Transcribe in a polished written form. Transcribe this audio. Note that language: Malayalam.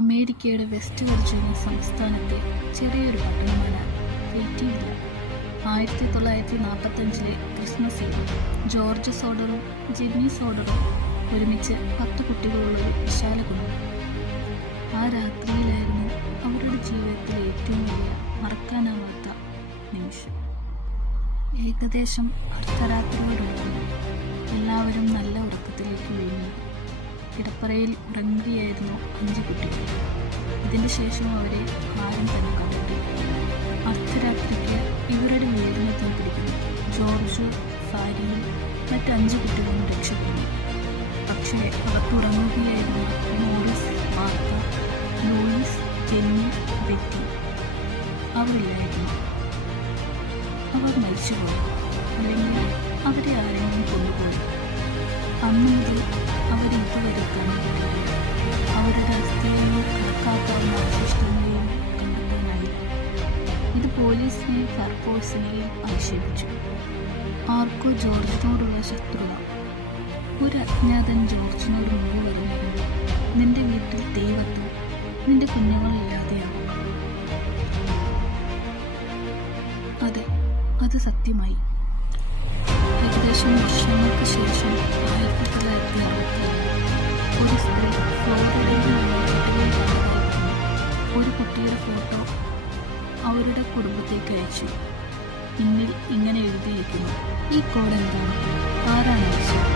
അമേരിക്കയുടെ വെസ്റ്റ് വെർജീനിയ സംസ്ഥാനത്തെ ചെറിയൊരു പട്ടണമാണ് ഫെയ്റ്റിവില്ല. 1945 ക്രിസ്മസിൽ ജോർജ് സോഡറും ജിമ്മി സോഡറും ഒരുമിച്ച് 10 കുട്ടികളുള്ളൊരു വിശാല കുടുംബം. ആ രാത്രിയിലായിരുന്നു അവരുടെ ജീവിതത്തിലെ ഏറ്റവും വലിയ മറക്കാനാവാത്ത നിമിഷം. ഏകദേശം അർദ്ധരാത്രിയോടൊപ്പം എല്ലാവരും നല്ല ഉറക്കത്തിലേക്ക് വീഴുന്നു. കിടപ്പറയിൽ ഉറങ്ങുകയായിരുന്നു 5 കുട്ടികൾ. ഇതിന് ശേഷം അവരെ ആരും തന്നെ കണ്ടിട്ടില്ല. അർദ്ധരാത്രിക്ക് ഇവരുടെ വീടിനെ തീ പിടിക്കുന്നു. ജോർജ്, ഫാരിയും മറ്റ് 5 കുട്ടികളും രക്ഷപ്പെടുന്നു. പക്ഷേ അവർ ഉറങ്ങുകയായിരുന്നു Morris, Martha, Louis, Jenny, Betty. അവരില്ലായിരുന്നു. അവർ മരിച്ചുപോയി, അല്ലെങ്കിൽ അവരെ ആരെങ്കിലും കൊണ്ടുപോയി. അന്ന് മുതൽ അവർ ഇതുവരെ കണ്ടിട്ടില്ല. അവരുടെ അസ്ഥികളെയോ കണക്കാക്കാവുന്ന അവശിഷ്ടങ്ങളെയും കണ്ടെത്താനായില്ല. ഇത് പോലീസിനെയും ഫയർഫോഴ്സിനെയും ആക്ഷേപിച്ചു. ആർക്കോ ജോർജിനോടുള്ള ശത്രുത. ഒരു അജ്ഞാതൻ ജോർജിനോട് മുന്നിൽ പറഞ്ഞിരുന്നു, നിന്റെ വീട്ടിൽ ദൈവത്തോ നിന്റെ കുഞ്ഞുങ്ങളില്ലാതെയാവും. അതെ, അത് സത്യമായി. ഏകദേശം വർഷങ്ങൾക്ക് ശേഷം 1967 ഒരു സ്ത്രീ ഫ്ലോറിഡയിൽ നിന്ന് കുട്ടികൾ കണ്ടതായിരുന്നു. ഒരു കുട്ടിയുടെ ഫോട്ടോ അവരുടെ കുടുംബത്തേക്ക് അയച്ചു. പിന്നിൽ ഇങ്ങനെ എഴുതിയിരിക്കുന്നു, ഈ കോഡ് എന്താണ്, ആരാണ് അയച്ചത്?